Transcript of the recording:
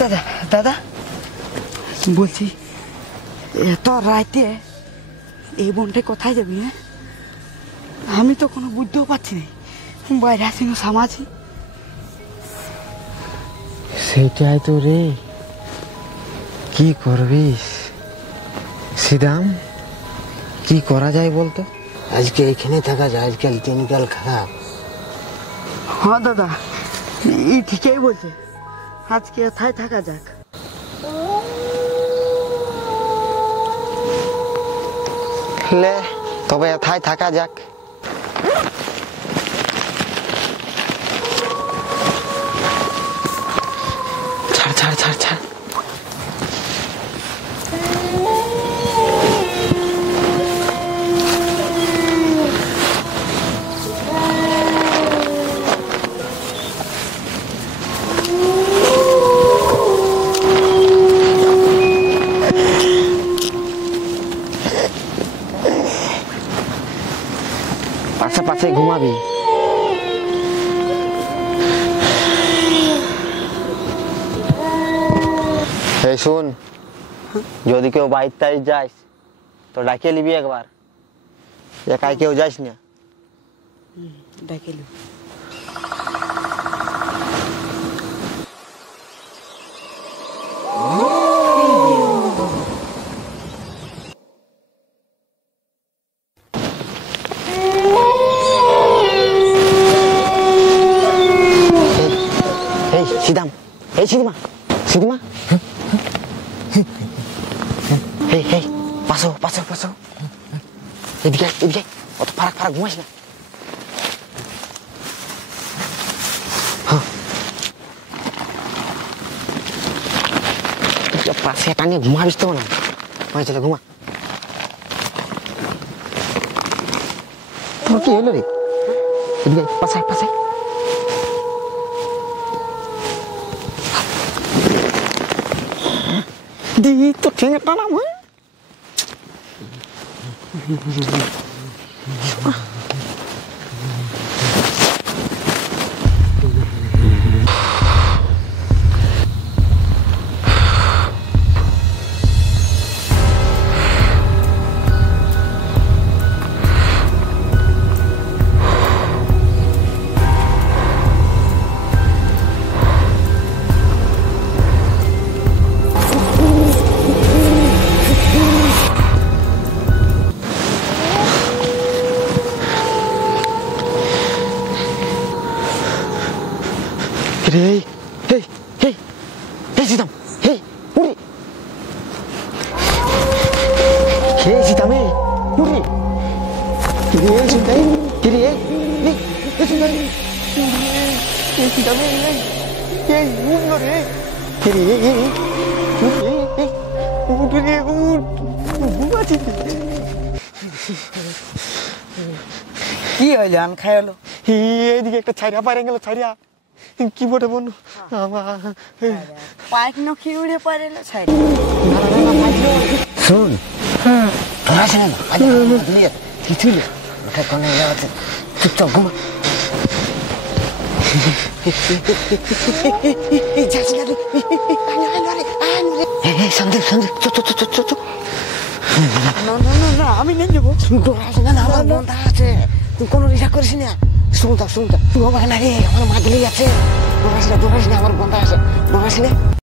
দাদা দাদা বলছি এত রাইতে এই বোনটা কোথায় যাবি? হ্যাঁ, আমি তো কোনো বুঝতেও পারছি না, বাইরে আসি না সামাজি। সেটাই তো রে, কি করবিস সিদাম? কি করা যায় বলতো? আজকে এখানে থাকা যায়, আজকাল দিনকাল খারাপ। হ্যাঁ দাদা, এই ঠিকই বলছে, আজকে এথায় থাকা যাক। লে তবে এথায় থাকা যাক। ছাড় ছাড় ছাড় ছাড়। পাশে পাশে ঘুমাবি। এই শুন, যদি কেউ বাইর টাইর যাস তো ডাকিয়ে নিবি একবার, একাই কেউ যাস না। ডাকিল সিদাম, এই সিদিমা সিদিমা, এই এই পাশো পাশো পাশো, এদিকে এদিকে, অত ফারাক ফারাক ঘুমাস না। পাশে টানিয়ে ঘুমাবিস তো না, চলে ঘুমা। তোর কি হলো রে? এদিকে পাশে পাশে। দি তো ঠেঙ্গাটা নাম হয়। Hey, hey, hey, hey, Sidam, hey, Uri. Hey, Sidam, hey, Uri. Kiri, hey, Sidam, kiri, hey, hey, hey, Sidam, hey, Sidam, hey, hey, Uri, hey, kiri, hey, hey, Uri, hey, Uri, Uri, কি হইলো? আন খাই হলো এইদিকে একটা ছাইরা পারে গেল, ছাইরা কি বটে বন্ধু আমার পাইকনো কি উড়ে পারেলো ছাই। শুন, তোরা আছে না কিছু কোনে যাচ্ছে, চুপচাপ ঘুমা। সন্দীপ সন্দীপ আমি নেই যাবো। আমার বন্ধা আছে, তুই কোনো রিসা করিস না। শুনতা শুনতা তুই না রে, আমার মা গেলে যাচ্ছে। দৌড়াস না আমার বন্ধা আছে, দৌড়াস না।